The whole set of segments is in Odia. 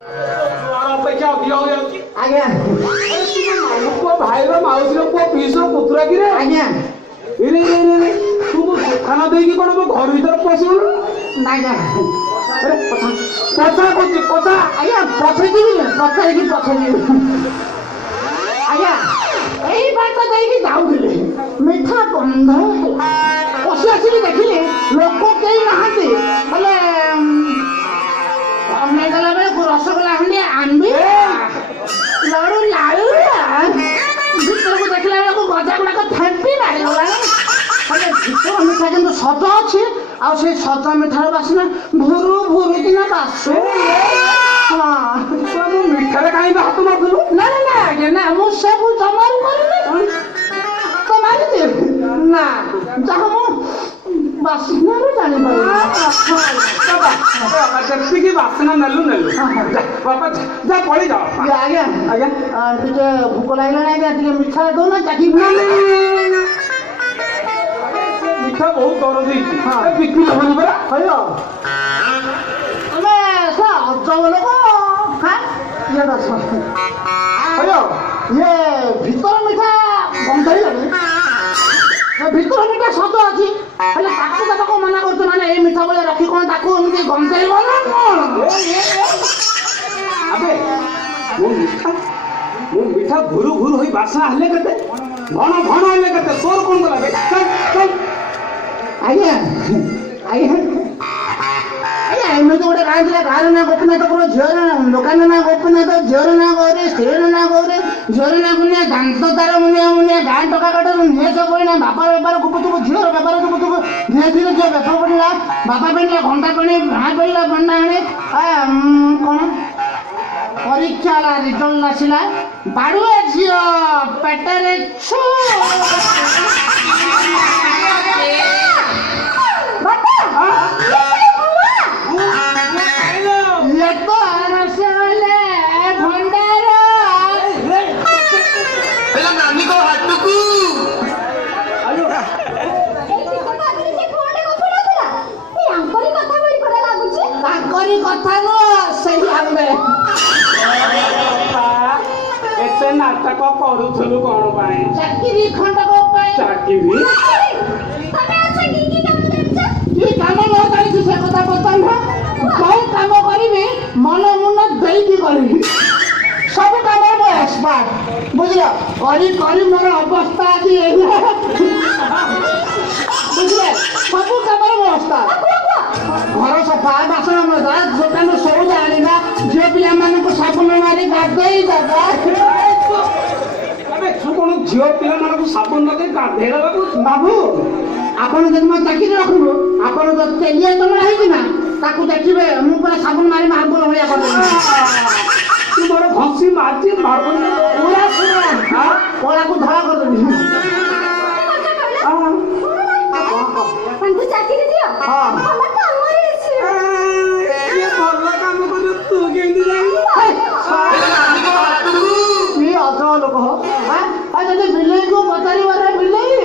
ଅପେକ୍ଷା ଅଧିକ ହୋଇଯାଉଛି। ଆଜ୍ଞା ପୁଅ ଭାଇର ମାଉସୀର ପୁଅ ପିଇସର ପୁତୁରା କିରେ? ଆଜ୍ଞା ଇରେ ତୁ ଦୋକାନ ଦେଇକି କଣ ମୋ ଘର ଭିତରେ ପଶିଗଲୁ? ଆଜ୍ଞା କଥା କହୁଛି କଥା। ଆଜ୍ଞା ପଛେଇଯିବି ପଛେଇଯିବି ଆଜ୍ଞା ଏଇ ବାଟ ଦେଇକି ଯାଉଥିଲି ମିଠା ଗନ୍ଧ ପଶି ଆସିକି ଦେଖିଲି ଲୋକ କେହି ନାହାନ୍ତି ହେଲେ ଅନେଇ ଗଲା ବେଳକୁ ରସଗୋଲା ଖଣ୍ଡିଏ ଆମ୍ବି ଲଡୁ ଲାଳୁ ଭିତରକୁ ଦେଖିଲା ବେଳକୁ ଗଜା ଗୁଡାକ ଥେମ୍ପି ମାରିଗଲାଣି ହେଲେ ଭିତର ମିଠା କିନ୍ତୁ ସଜ ଅଛି ଆଉ ସେଇ ସଜ ମିଠାର ବାସ୍ନା ଭୁରୁ ଭୁରୁ କିନା ବାସୁ ମୁଁ ମିଠାରେ କାହିଁକି ହାତ ମାରୁଥିଲୁ? ନା ଆଜ୍ଞା ନା ମୁଁ ସବୁ ଜମାରୁ କରିନି ତ ମାରିଛି ନା ଯାହା ମୁଁ ବାସ୍ନାରୁ ଜାଣିପାରିବି ଯେତିକି ବାସ୍ନା ନେଲୁ ବାପା ଯା ପଳେଇ ଯାଅ। ଆଜ୍ଞା ଆଜ୍ଞା ଟିକେ ଭୋକ ଲାଗିଲାଣି ଆଜ୍ଞା ଟିକେ ମିଠା ଦଉନ ଚାକି ମିଠା ବହୁତ ଦର ଦେଇଛି ବିକ୍ରି ହବନି ପରା। କହିବ ଆମେ ସେ ଅଜବ ଲୋକ ଇଏଟା କହିବ ଇଏ ଭିତର ମିଠା ଗନ୍ଧେଇଲାଣି ଭିତର ମିଠା ସତ ଅଛି ହେଲେ ତାକୁ ତାକୁ ମନା କରୁଛୁ ମାନେ ଏଇ ମିଠା ଭଳିଆ ରଖି କଣ ତାକୁ ଏମିତି ଗନ୍ଧେଇବ ନା କଣ? ଆବେ ମୁଁ ମିଠା ଘୁରୁ ଘୁରୁ ହୋଇ ବାସ୍ନା ହେଲେ କେତେ ଘନ ଘନ ହେଲେ କେତେ ତୋର କଣ କଲା ବେ? ଆଜ୍ଞା ଏମିତି ଗୋଟେ ଗାଁ ଥିଲା ଗାଁର ନାଁ ଗୋପୀନାଥ ପୁର ଝିଅର ଦୋକାନ ନାଁ ଗୋପୀନାଥ ଝିଅର ନାଁ ଗୌରୀ ସ୍ତ୍ରୀର ନାଁ ଗୌରୀ ଝିଅର ନାଁ ମୁନିଆ ଦାନ୍ତ ତାର ମୁନିଆ ଗାଁ ଟକା କାଟରୁ ନିହାସ ପଡ଼ିଲା ବାପା ବେପାର ଗୁପୁଥିବୁ ଝିଅର ବେପାର ଗୁପୁଥିବୁ ଧୀରେ ଧୀରେ ଝିଅ ବେପାର ପଡ଼ିଲା ବାପା ପଡ଼ିଲା ଘଣ୍ଟା ପାଣି ଭାଁ ପଡ଼ିଲା ବଣ୍ଡା ଆଣେ କ'ଣ ପରୀକ୍ଷା ହେଲା ରିଜଲ୍ଟ ଆସିଲା ବାଡ଼ୁଆ ଝିଅ ପେଟରେ ଛୁ ଏତେ ନାଟକ କରୁଥିଲୁ କଣ ପାଇଁ? ଚାକିରି ଖଣ୍ଡକ ପାଇଁ। ଚାକିରି କି କାମ ନ କରିଛି ସେ କଥା ପଚାରିବ କୋଉ କାମ କରିବି ମନ ମୁନ ଦେଇକି କରିବି ସବୁ କାମରେ ମୁଁ ଏକ୍ସପର୍ଟ ବୁଝିଲ କରି କରି ମୋର ଅବସ୍ଥା ଆଜି ଏଇଆ ବୁଝିଲେ ସବୁ କାମରେ ମୁଁ ଓସ୍ତାଦ ଘର ସଫା ବାସନ ମଜା ଦୋକାନରୁ ସଉଦା ଆଣିବା ଝିଅ ପିଲାମାନଙ୍କୁ ସାବୁନ ମାରି ଗାଧେଇ ଦେବା ତୁ କଣ ଝିଅ ପିଲାମାନଙ୍କୁ ସାବୁନ ଲଗେଇ ଗାଧେଇ ଦେବାକୁ? ବାବୁ ଆପଣ ଯଦି ମୋ ଚାକିରି ରଖିବୁ ଆପଣ ତ ତେଲିଆ ଚମଡ଼ା ହେଇଛି ନା ତାକୁ ଦେଖିବେ ମୁଁ ପୁରା ସାବୁନ ମାରି ମାର୍ବଲ ଭଳିଆ କରିଦେବି ତୁ ମୋର ଘଷି ମାରିଛି ମାର୍ବଲ ପୁରା କଳାକୁ ଧଳା କରିଦେବି ଚାକିରି ଦିଅ ଭଲ କାମ କରୁଛୁ ତୁ କେମିତି ଜାଣିଲୁ? ଅଜବ ଲୋକ ଯଦି ବିଲେଇକୁ ପଚାରିବରେ ବିଲେଇ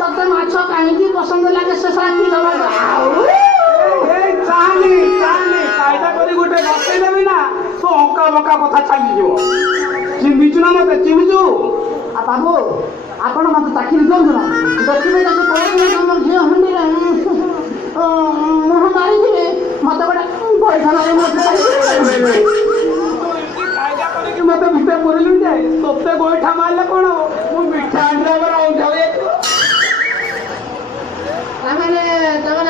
ତତେ ମାଛ କାହିଁକି ପସନ୍ଦ ଲାଗେ ସେ ସାଥି କାଇଦା କରି ଗୋଟେ ବସେଇ ଦେବି ନା ତୁ ଅଙ୍କା ବଙ୍କା କଥା ଚାଲିଯିବ। ଚିହ୍ନିଛୁ ନା ମତେ ଚିହ୍ନିଛୁ? ଆଉ ବାବୁ ଆପଣ ମତେ ଚାକିରି ଦିଅନ୍ତୁ ନା ଦେଖିବେ ତାକୁ କହିଥିଲେ ତମ ଝିଅ ହାଣ୍ଡିରେ ମୁହଁ ମାରିଥିବେ ମତେ ଗୋଟେ ପଇସା ଲାଗେ ମତେ ଭିତରେ ପୁରିଲୁ ଯାଏ ତୋତେ ଗୋଇଠା ମାରିଲେ କଣ ମୁଁ ମିଠା ଆଣିଲା ତାମାନେ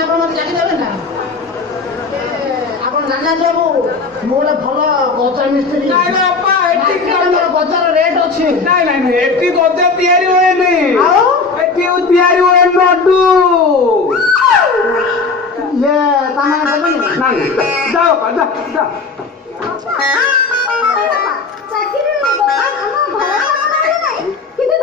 ଆପଣ ଚାକିରି ଦେବେ ନା ଆପଣ ଜାଣିନାହାନ୍ତି ବାବୁ ମୁଁ ଗୋଟେ ଭଲ ଗଜା ମିସ୍ତ୍ରୀ ମୋର ଗଜାର ରେଟ୍ ଅଛି ନାଇଁ ଏଠି ଗଜା ତିଆରି ହୁଏନି ଆଉ ଏଠି ତିଆରି ହୁଏ ଲଡୁ ତାମାନେ ଦେବେନି ନାଇଁ ଯାଅ ଯା ଚାକିରି ଆମ ଘର କିନ୍ତୁ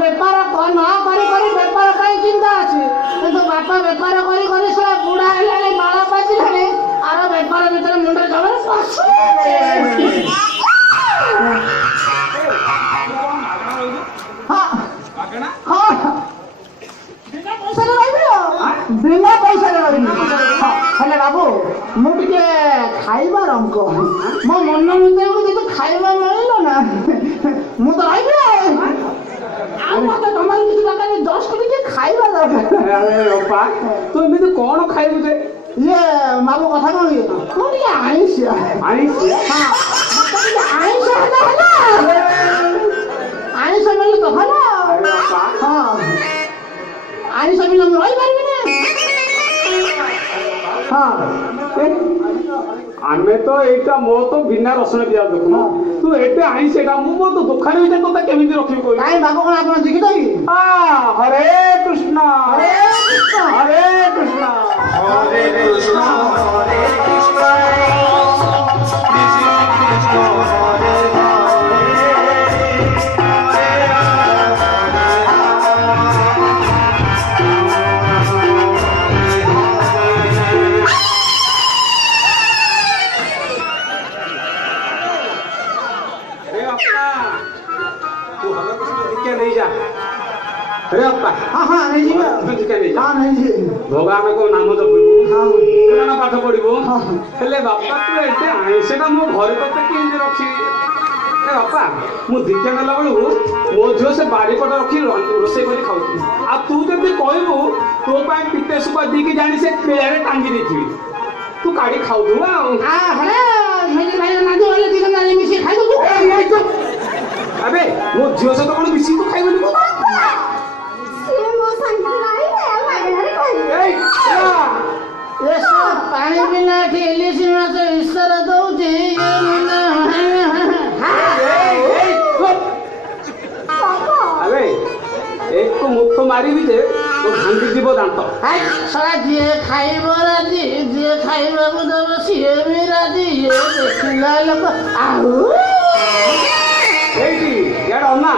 ବେପାର ନ କରି ବେପାର ପାଇଁ ଚିନ୍ତା ଅଛି କିନ୍ତୁ ବାପା ବେପାର କରି ସେ ବୁଢା ହେଲାଣି ବାଳ ପାଚିଲାଣି ଆର ବେପାର ଭିତରେ ମୁଣ୍ଡ ଜଳ ମୁଁ ଟିକେ ଖାଇବା ରଙ୍କ ମୋ ମନ ମୁତାବକ ଯଦି ଖାଇବା ମିଳିଲ ନା ମୁଁ ତ ରହିବି ଆଉ ମତେ ତମର କିଛି ଦରକାର ଜଷ୍ଟ ଟିକେ ଖାଇବା ଦରକାର। ଆରେ ବାପା ତୁ ଏମିତି କଣ ଖାଇବୁ ଯେ? ଇଏ ବାବୁ କଥା କଣ ଇଏ ମୁଁ ଟିକେ ଆଇଁଷ ଆଇଁଷ ମତେ ଟିକେ ଆଇଁଷ ହେଲେ ହେଲା ଆଇଁଷ ମିଳିଲେ ତ ଭଲ। ହଁ ଆଇଁଷ ମିଳିଲେ ମୁଁ ରହିପାରିବିନି। ହଁ ଆମେ ତ ଏଇଟା ମୋ ତ ବିନା ରସୁଣ ପିଆଜ ଦେଖୁନ ତୁ ଏବେ ଆଇଁଷ ଏଇଟା ମୁଁ ମୋ ତ ଦୋକାନ ଭିତରେ ତୋତେ କେମିତି ରଖିବି କହିବି? କାଇଁ ବାବୁ କଣ ଆପଣ ଶିଖିତ କି? Hare Krishna Hare Krishna Hare Krishna Hare Krishna, Hare Krishna, Krishna Krishna, Hare अरे अप्पा हाँ नहीं जी हाँ नहीं जी भगवान को नाम जपिबू पुराण पाठ पढ़ू हेले बापा तू एते आईसेटा मो घर तते केंजे रखी ए बापा मु दीक्षा नेला बेलू मो झियो से बाड़ीपट रखी रोषे कर खाऊ आ तू जदि कहबू तो पाए पिते सुपा दी के जानी से पेड़े टांगी देथि तू काढ़ी खाऊ दू आ हरे मेरे भाई ना जो वाले दिन ना मिसी खाई दो अबे मो झियो से तो कोन मिसी तो खाइबनी को ସିଏ ମୋ ସାଙ୍ଗରେ ରହିବେ ଆଉ ମାଗଣାରେ ଖାଇବେ। ए ये सब पानी बिना ठेली से ना तो इशारा दउची अबे एक को मुख मारी भी जे तो भांगी जीव दांत हाय साला जे खाइबो राजी जे खाइबाको दब सिए भी राजी ये देखिला लोक आउ एटी याडा अन्ना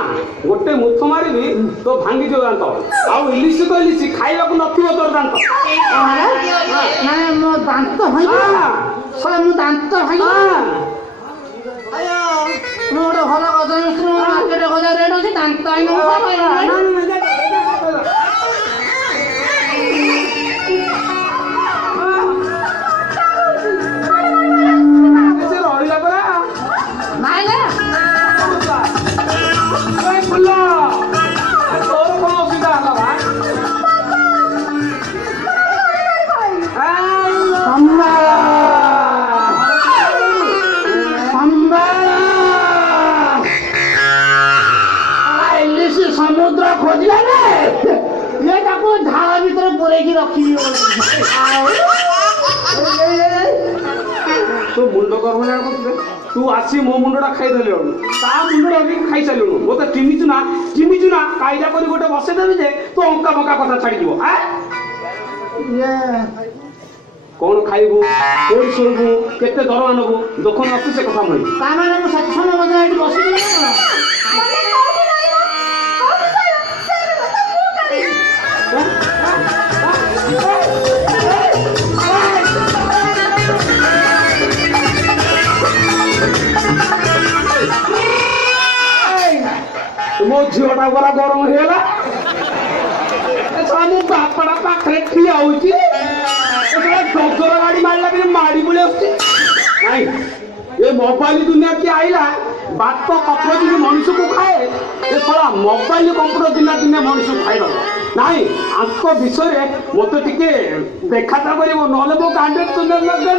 गोटे मुख मारी भी तो भांगी जीव दांत आउ इलिसी तो इलिसी खाइबा को नथिबो तोर दांत माने मो दांत हई साला मो दांत हई आयो मोर घर गजन सुन मार्केट गजा रेट अछि दांत हई न ऐसे रहिला परा नाइ ना ए खुल्ला तोर कोन असुविधा हला बा समुद्र खोजला रे ये ताको झाड़ा भीतर पुरे की रखी तू मुंड कर्म जान को तू आसी मो मुंडटा खाई देले ता मुंडटा भी खाई चलनु मते चिमिचु ना कायदा करी गोटे बसे देबी जे तू अंका बका कथा छाडी दिबो आ ये कौन खाइबू कोई सोइबू केते दरवा नबू दोखन आसी से कथा मई ता माने मु सत्संग बजा एठी बसी देबो ना ମାନେ କୋଉଠି ରହିବ କୋଉଠି ଶୋଇବ ସେଇ କଥା ମୁଁ କରିବି। मो झियोटा बड़ा गरम हेला एसा मो बापड़ा पाखरे ठिया होची एसा डोजर गाड़ी मारला के मारी बुले होची नहीं ये मोबाइल दुनिया की आइला बात तो कंप्यूटर दिन मनुष्य को खाए ये साला मोबाइल कंप्यूटर दिन मनुष्य को खाई दबो नहीं आपको विषय मते टिके देखा था करिवो नले मो कांडे तुने लगे